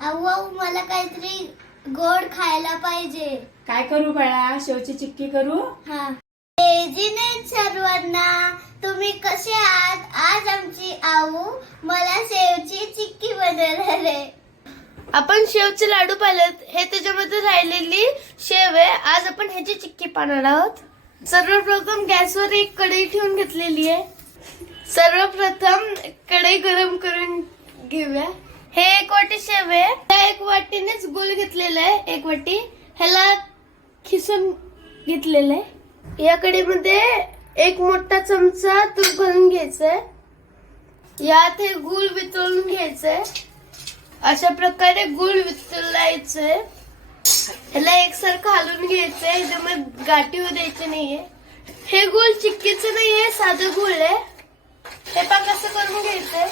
अहो मला काहीतरी गोड खायला पाहिजे. काय करू बाळा? शेवची चिक्की करू? हा. सर्वांना तुम्ही कसे आहात? आज आमची आऊ मला सेवची चिक्की बनवणार आहे. आपण शेवचे लाडू पाहिलेत. हे त्याच्यामध्ये राहिलेली शेव आहे आज आपण ह्याची चिक्की पाहणार आहोत. सर्वप्रथम गॅसवर एक कढई ठेवून घेतलेली आहे. सर्वप्रथम कढई गरम करून घेऊया. हे एक वाटी शेव आहे. त्या एक वाटीनेच गुळ घेतलेला आहे. एक वाटी ह्याला खिसून घेतलेलं आहे. या कढईमध्ये एक मोठा चमचा तूप घालून घ्यायचंय. यात हे गुळ वितळून घ्यायचंय. अशा प्रकारे गुळ वितळायचंय. ह्याला एकसारखं हलवून घ्यायचंय. त्यामुळे गाठी होऊ द्यायची नाहीये. हे गुळ चिक्कीचं नाहीये साधं गुळ आहे. हे पाक असं करून घ्यायचंय?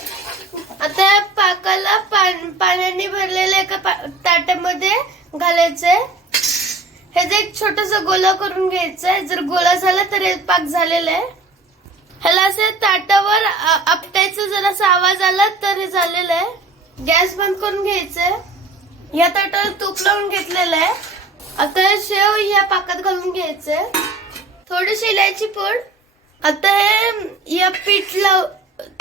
आता या पाकाला पाण्याने भरलेल्या एका पा- ताटामध्ये घालायचंय ह्याचा एक छोटासा गोला करून घ्यायचा आहे जर गोला झाला तर हे पाक झालेला आहे. ह्याला असं ताटावर आपटायचा आपटायचं जर असा आवाज आला तर हे झालेलं आहे. गॅस बंद करून घ्यायचंय या ताटावर तूप लावून घेतलेलं आहे. आता शेव या पाकात घालून घ्यायचंय थोडीशी इलायची पूड. आता हे या पीठ लाव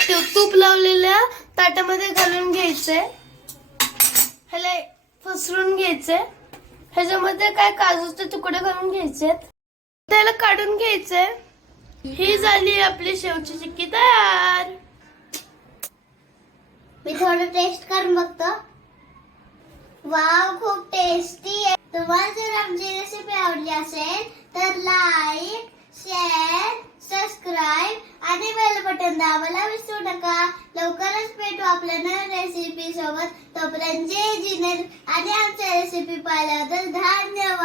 ते तूप लावलेल्या ताटामध्ये घालून घ्यायचंय. ह्याला फसरून घ्यायचंय. ह्याच्यामध्ये काय काजूचे तुकडे घालून घ्यायचे त्याला काढून घ्यायचंय. ही झाली आपली शेवची चिक्की तयार. मी थोडं टेस्ट करून बघतो. वाव खूप टेस्टी आहे. तुम्हाला जर आमची रेसिपी आवडली असेल तर लाईक शेअर दाबायला विसरू नका. लवकरच भेटू आपल्या नवीन रेसिपी सोबत. तोपर्यंत जय जिनेर. आणि आमच्या रेसिपी पाहिल्याबद्दल धन्यवाद.